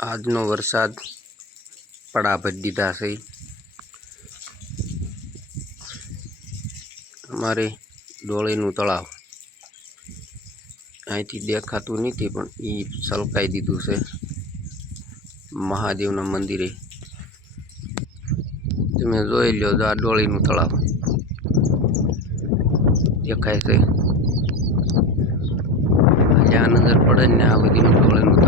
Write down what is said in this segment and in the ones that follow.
આજનો વરસાદ પડા ભરી દીધા છે અમારે ડોળીનું તળાવ અહીંથી દેખાતું નથી પણ એ સલકાઈ દીધું છે મહાદેવના મંદિરે તમે જોઈ લો તો આ ડોળીનું તળાવ દેખાય છે જ્યાં નજર પડે ને આ બધીનું ડોળીનું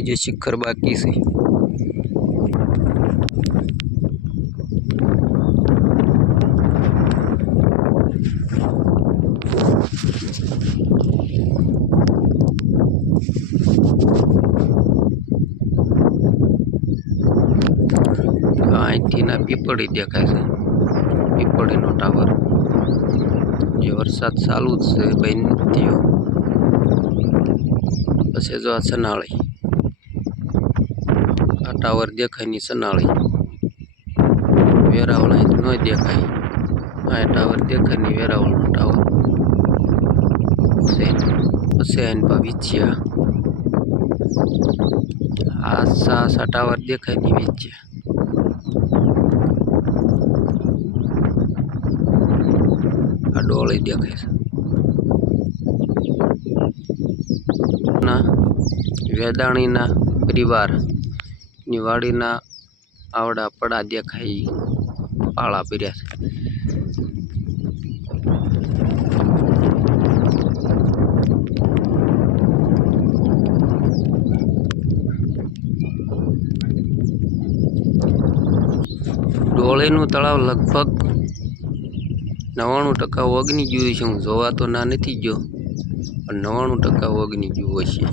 જે શિખર બાકી છે તો અહીંથી ના પીપળી દેખાય છે પીપળીનો ટાવર જે વરસાદ ચાલુ જ છે ભાઈ થયો પછી જો આ સનાળી આ ટાવર દેખાય ની સનાળી વેરાવળ અહીંથી ન દેખાય આ ટાવર દેખાય ની વેરાવળનો ટાવર છે પછી એન પા વિછ્યા આ સા સા ટાવર દેખાય ની વિછ્યા આ ડોળી દેખાય છે ના વેદાણીના પરિવારની વાડીના આવડા પડા દેખાય પાળા પીર્યા છે. ડોળીનું તળાવ લગભગ નવ્વાણું ટકા ઓગની ગયું છે. હું જોવા તો ના નથી ગયો, પણ નવ્વાણું ટકા ઓગની ગયું હશે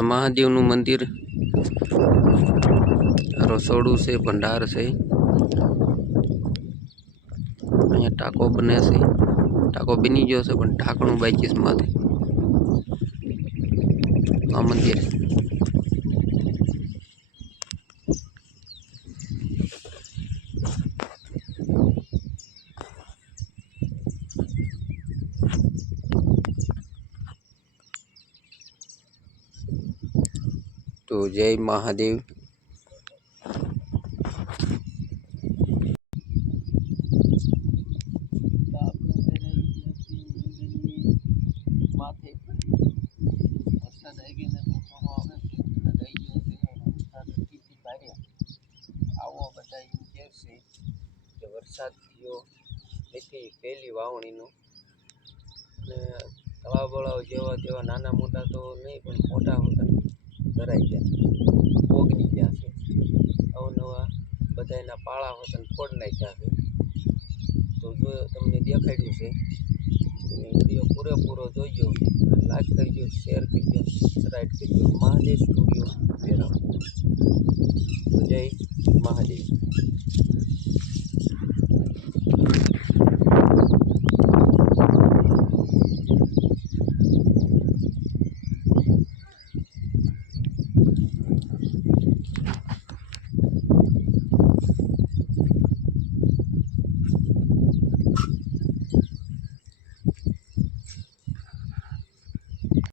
આ મહાદેવનું મંદિર રસોડું છે, ભંડાર છે. અહીંયા ટાંકો બને છે. ટાંકો બની ગયો છે, પણ ઢાંકણું બાકી છે માથે. આ મંદિર તો જય મહાદેવ માથે વરસાદ આવી ગયો ને તો થોડો હવે ઠીક થઈ ગયો છે વરસાદ અતિથી ભારે આવો બધા એમ કહે જય કે વરસાદ થયો નથી પહેલી વાવણીનો. અને તળાવ બળાવ જેવા જેવા નાના મોટા તો નહીં, પણ મોટા મોટા ભરાઈ ગયા. ઓગની ગયા છે. અવનવા બધા એના પાળા હોતા ફોડ નાખ્યા છે. તો જો તમને દેખાડ્યું છે તમે વીડિયો પૂરેપૂરો જોઈજો લાઈક કરજો, શેર કરજો સબસ્ક્રાઈબ કરજો. મહાદેવ સ્ટુડિયો, વેરાવળ. તો જય મહાદેવ.